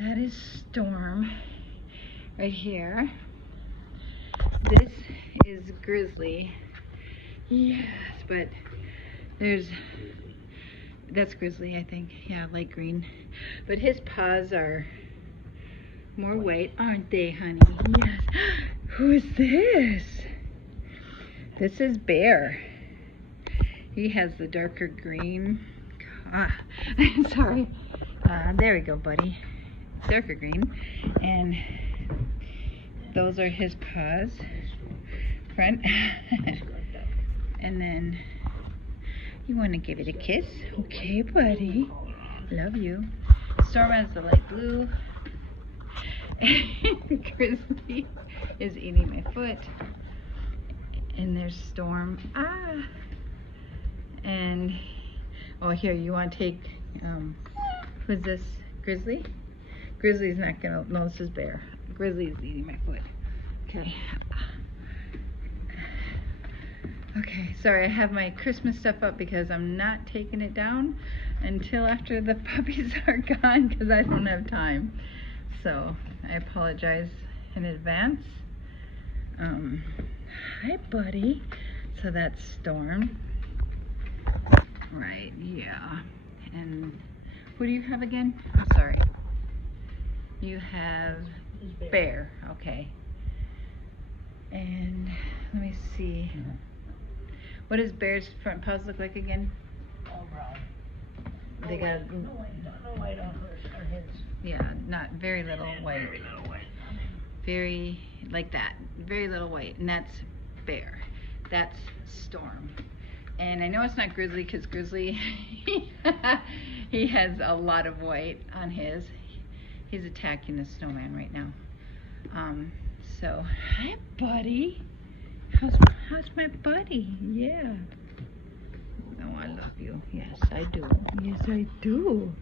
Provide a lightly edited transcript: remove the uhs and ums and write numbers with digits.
That is Storm right here. This is Grizzly. Yes, but that's Grizzly, I think. Yeah, light green. But his paws are more white, aren't they, honey? Yes. Who's this? This is Bear. He has the darker green. Sorry. There we go, buddy. Darker green. And those are his paws. Front. And then you want to give it a kiss? Okay, buddy. Love you. Storm has the light blue. Grizzly is eating my foot. And there's Storm. And oh, here, you want to take who's this? Grizzly? Grizzly's not gonna, no, this is Bear. Grizzly's eating my foot. Okay. Okay, sorry, I have my Christmas stuff up because I'm not taking it down until after the puppies are gone because I don't have time. So I apologize in advance. Hi, buddy. So that's Storm. Right, yeah. And who do you have again? I'm sorry. You have Bear. Okay. And let me see. What does Bear's front paws look like again? All brown. They got no white on his. Yeah, not very little white. Very little white. Very like that. Very little white, and that's Bear. That's Storm. And I know it's not Grizzly because Grizzly he has a lot of white on his. He's attacking the snowman right now. So hi, buddy. How's my buddy? Yeah. Oh, I love you. Yes, I do. Yes, I do.